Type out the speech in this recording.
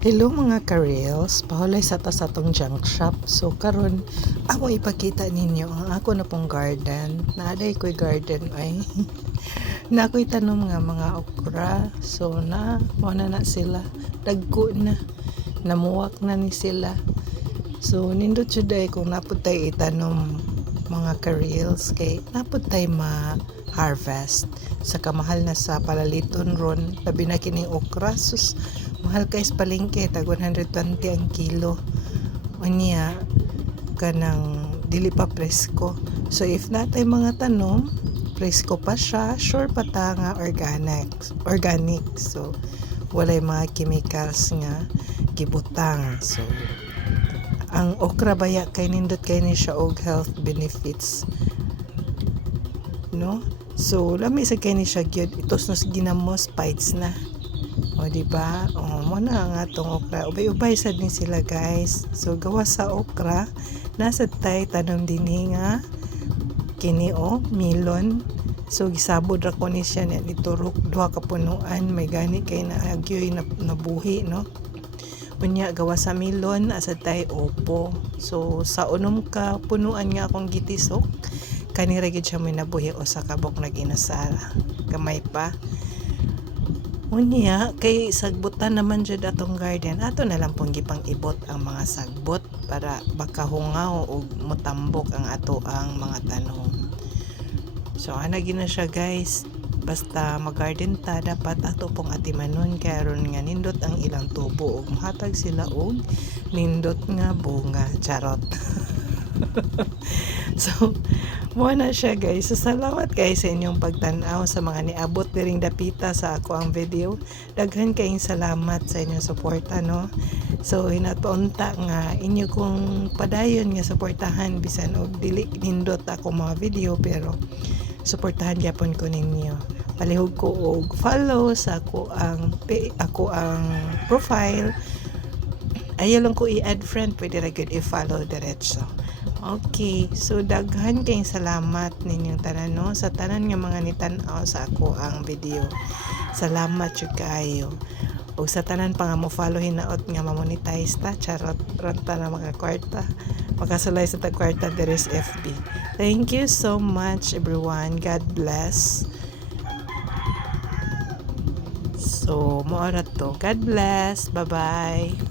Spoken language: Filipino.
Hello mga ka-reels, pahulay sa ta sa atong junk shop. So karon ako ipakita ninyo ang ako na pong garden. Naaday ko'y garden ay na ako'y tanom nga mga okra. So na sila, dagko na, namuwak na ni sila. So nindot jud ay kung naputay itanom mga ka-reels kay naputay ma-harvest sa kamahal na sa palaliton ron labi na kining okra. Sus, mahal kay sa palengke tag 120 ang kilo unya kanang dili pa presko. So if natay mga tanom presko pa siya, sure pa ta nga organic. So walay mga chemicals nga gibutang. So ang okra baya kay nindot kay ni siya og health benefits, no? So lami sa kay ni siya gyud itos nos ginamos bites na. O diba? O mo na nga tong okra. Ubay-ubay sad ni sila guys. So gawa sa okra, nasa tay tanom dinhi nga kini melon. So gisabod ra ko ni siya ni turok duha ka punuan, may gani kay naagyoy na nabuhi, no? Unya gawa sa melon asa tay opo. So sa unom ka punuan nga akong gitisok, kanira gid siya may nabuhi o sa kabok nag-inasal. Gamay pa. Unya kay sagbutan naman jud atong garden. Ato na lang pong gipang ibot ang mga sagbot para makahungaw o mutambok ang ato ang mga tanom. So ana gina siya guys. Basta mag-garden ta, dapat ato pong atimanon kaya ron nga nindot ang ilang tubo ug mahatag sila og nindot nga bunga. Charot. So mo na siya guys. So salamat guys sa inyong pagtan-aw, sa mga niabot diring dapita sa ako ang video. Daghan kayong salamat sa inyong suporta, no? So hinatunta nga inyo kong padayon nga suportahan bisan og dili nindot ako mga video, pero suportahan gyapon ko ninyo. Palihog ko og follow sa ako ang profile. Ayaw lang ko i-add friend, pwede ra gyud i-follow diretso. Okay, so daghan kayong salamat ninyong tanan, no? Sa tanan nga mga nitan-aw sa ako ang video. Salamat jud kaayo. Ug sa tanan pa nga mo follow hinaot nga ma-monetize ta, charot ranta na mga kwarta. Makasulay sa tag kwarta deres FB. Thank you so much everyone. God bless. So mo to. God bless. Bye-bye.